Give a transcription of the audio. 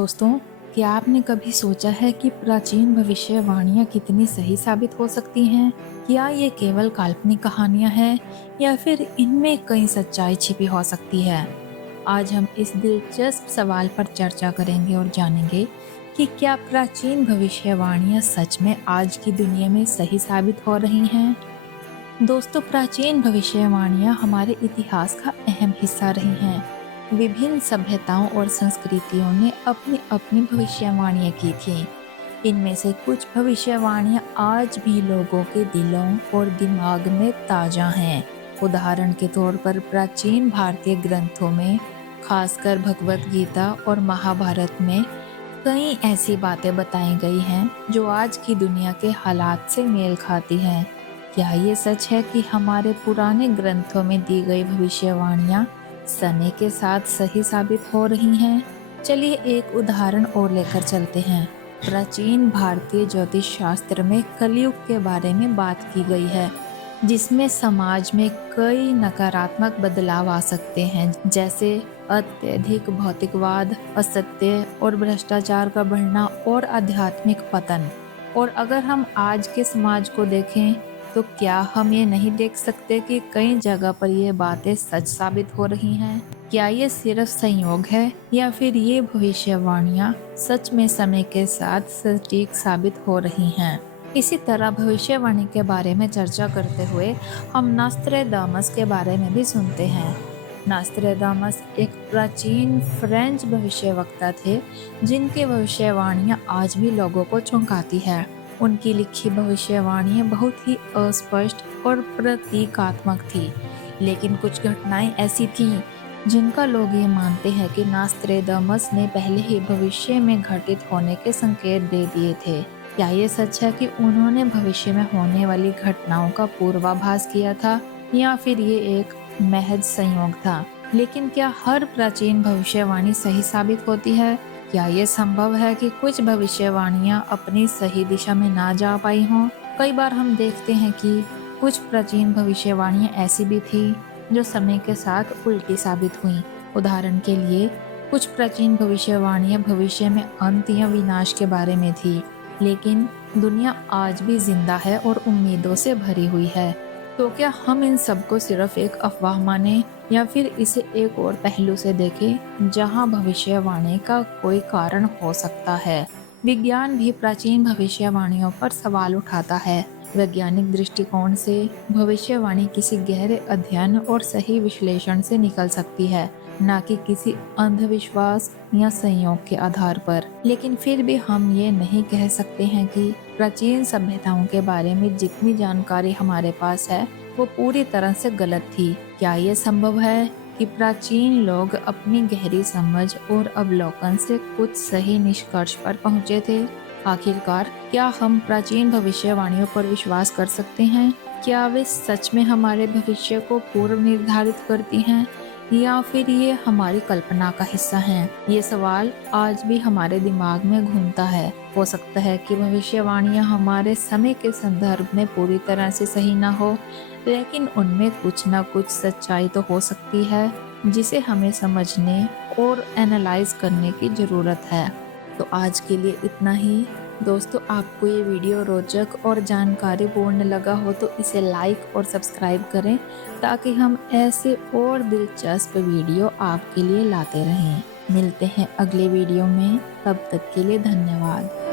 दोस्तों, क्या आपने कभी सोचा है कि प्राचीन भविष्यवाणियाँ कितनी सही साबित हो सकती हैं? क्या ये केवल काल्पनिक कहानियाँ हैं या फिर इनमें कई सच्चाई छिपी हो सकती है? आज हम इस दिलचस्प सवाल पर चर्चा करेंगे और जानेंगे कि क्या प्राचीन भविष्यवाणियाँ सच में आज की दुनिया में सही साबित हो रही हैं? दोस्तों, प्राचीन भविष्यवाणियां हमारे इतिहास का अहम हिस्सा रही हैं। विभिन्न सभ्यताओं और संस्कृतियों ने अपनी अपनी भविष्यवाणियां की थी। इनमें से कुछ भविष्यवाणियां आज भी लोगों के दिलों और दिमाग में ताजा हैं। उदाहरण के तौर पर प्राचीन भारतीय ग्रंथों में, खासकर भगवत गीता और महाभारत में, कई ऐसी बातें बताई गई हैं जो आज की दुनिया के हालात से मेल खाती हैं। क्या ये सच है कि हमारे पुराने ग्रंथों में दी गई भविष्यवाणियां समय के साथ सही साबित हो रही हैं? चलिए एक उदाहरण और लेकर चलते हैं। प्राचीन भारतीय ज्योतिष शास्त्र में कलयुग के बारे में बात की गई है, जिसमें समाज में कई नकारात्मक बदलाव आ सकते हैं, जैसे अत्यधिक भौतिकवाद, असत्य और भ्रष्टाचार का बढ़ना और आध्यात्मिक पतन। और अगर हम आज के समाज को देखें, तो क्या हम ये नहीं देख सकते कि कई जगह पर ये बातें सच साबित हो रही हैं? क्या ये सिर्फ संयोग है या फिर ये भविष्यवाणियां सच में समय के साथ सटीक साबित हो रही हैं? इसी तरह भविष्यवाणी के बारे में चर्चा करते हुए हम नास्त्रेदामस के बारे में भी सुनते हैं। नास्त्रेदामस एक प्राचीन फ्रेंच भविष्यवक्ता थे, जिनकी भविष्यवाणियां आज भी लोगों को चौंकाती है। उनकी लिखी भविष्यवाणियां बहुत ही अस्पष्ट और प्रतीकात्मक थी, लेकिन कुछ घटनाएं ऐसी थीं जिनका लोग ये मानते हैं कि नास्त्रेदामस ने पहले ही भविष्य में घटित होने के संकेत दे दिए थे। क्या ये सच है कि उन्होंने भविष्य में होने वाली घटनाओं का पूर्वाभास किया था या फिर ये एक महज संयोग था? लेकिन क्या हर प्राचीन भविष्यवाणी सही साबित होती है? क्या ये संभव है कि कुछ भविष्यवाणियां अपनी सही दिशा में ना जा पाई हों? कई बार हम देखते हैं कि कुछ प्राचीन भविष्यवाणियां ऐसी भी थी जो समय के साथ उल्टी साबित हुई। उदाहरण के लिए, कुछ प्राचीन भविष्यवाणियां भविष्य में अंत या विनाश के बारे में थी, लेकिन दुनिया आज भी जिंदा है और उम्मीदों से भरी हुई है। तो क्या हम इन सबको सिर्फ एक अफवाह माने या फिर इसे एक और पहलू से देखें जहां भविष्यवाणी का कोई कारण हो सकता है? विज्ञान भी प्राचीन भविष्यवाणियों पर सवाल उठाता है। वैज्ञानिक दृष्टिकोण से भविष्यवाणी किसी गहरे अध्ययन और सही विश्लेषण से निकल सकती है, न कि किसी अंधविश्वास या संयोग के आधार पर। लेकिन फिर भी हम ये नहीं कह सकते हैं कि प्राचीन सभ्यताओं के बारे में जितनी जानकारी हमारे पास है वो पूरी तरह से गलत थी। क्या ये संभव है कि प्राचीन लोग अपनी गहरी समझ और अवलोकन से कुछ सही निष्कर्ष पर पहुंचे थे? आखिरकार, क्या हम प्राचीन भविष्यवाणियों पर विश्वास कर सकते हैं? क्या वे सच में हमारे भविष्य को पूर्व निर्धारित करती हैं या फिर ये हमारी कल्पना का हिस्सा हैं? ये सवाल आज भी हमारे दिमाग में घूमता है। हो सकता है कि भविष्यवाणियां हमारे समय के संदर्भ में पूरी तरह से सही ना हो, लेकिन उनमें कुछ ना कुछ सच्चाई तो हो सकती है, जिसे हमें समझने और एनालाइज करने की ज़रूरत है। तो आज के लिए इतना ही। दोस्तों, आपको ये वीडियो रोचक और जानकारीपूर्ण लगा हो तो इसे लाइक और सब्सक्राइब करें, ताकि हम ऐसे और दिलचस्प वीडियो आपके लिए लाते रहें। मिलते हैं अगले वीडियो में, तब तक के लिए धन्यवाद।